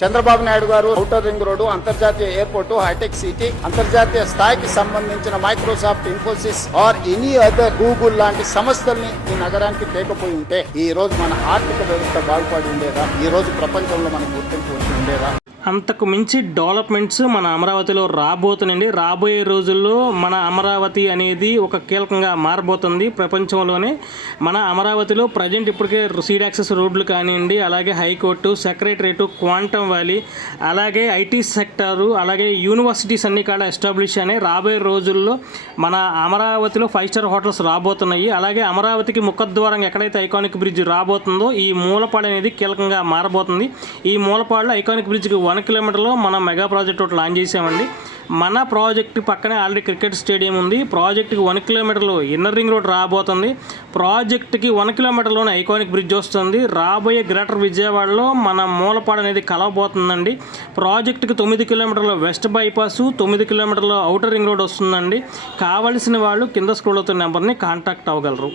చంద్రబాబు నాయుడు గారు outer ring road, అంతర్జాతీయ airport, hitech city, అంతర్జాతీయ స్థాయికి సంబంధించిన Microsoft, Infosys or any other Google లాంటి సంస్థల్ని ఈ నగరానికి తేకపోయి ఉంటే ఈ రోజు మన ఆర్థిక వ్యవస్థ బాగుపడి ఉండేదా? ఈ రోజు ప్రపంచంలో మనకు గుర్తింపు వచ్చి ఉండేదా? అంతకు మించి డెవలప్మెంట్స్ మన అమరావతిలో రాబోతుందండి. రాబోయే రోజుల్లో మన అమరావతి అనేది ఒక కీలకంగా మారబోతుంది ప్రపంచంలోనే. మన అమరావతిలో ప్రజెంట్ ఇప్పటికే సీడ్ యాక్సెస్ రోడ్లు కానివ్వండి, అలాగే హైకోర్టు, సెక్రటరేటు, క్వాంటమ్ వ్యాలీ, అలాగే ఐటీ సెక్టారు, అలాగే యూనివర్సిటీస్ అన్ని కాడ ఎస్టాబ్లిష్ అనే రాబోయే రోజుల్లో మన అమరావతిలో 5 స్టార్ హోటల్స్ రాబోతున్నాయి. అలాగే అమరావతికి ముఖద్వారం ఎక్కడైతే ఐకానిక్ బ్రిడ్జ్ రాబోతుందో ఈ మూలపాడు అనేది కీలకంగా మారబోతుంది. ఈ మూలపాడులో ఐకానిక్ బ్రిడ్జ్కి 1 కిలోమీటర్లో మనం మెగా ప్రాజెక్ట్ ఒకటి లాంచ్ చేసామండి. మన ప్రాజెక్టు పక్కనే ఆల్రెడీ క్రికెట్ స్టేడియం ఉంది. ప్రాజెక్టుకి 1 కిలోమీటర్లో ఇన్నర్ రింగ్ రోడ్ రాబోతుంది. ప్రాజెక్టుకి 1 కిలోమీటర్లోనే ఐకానిక్ బ్రిడ్జ్ వస్తుంది. రాబోయే గ్రేటర్ విజయవాడలో మన మూలపాడు అనేది కలవబోతుందండి. ప్రాజెక్టుకి 9 కిలోమీటర్ల వెస్ట్ బైపాసు, 9 కిలోమీటర్ల ఔటర్ రింగ్ రోడ్ వస్తుందండి. కావలసిన వాళ్ళు కింద స్క్రోల్ అవుతున్న నెంబర్ని కాంటాక్ట్ అవ్వగలరు.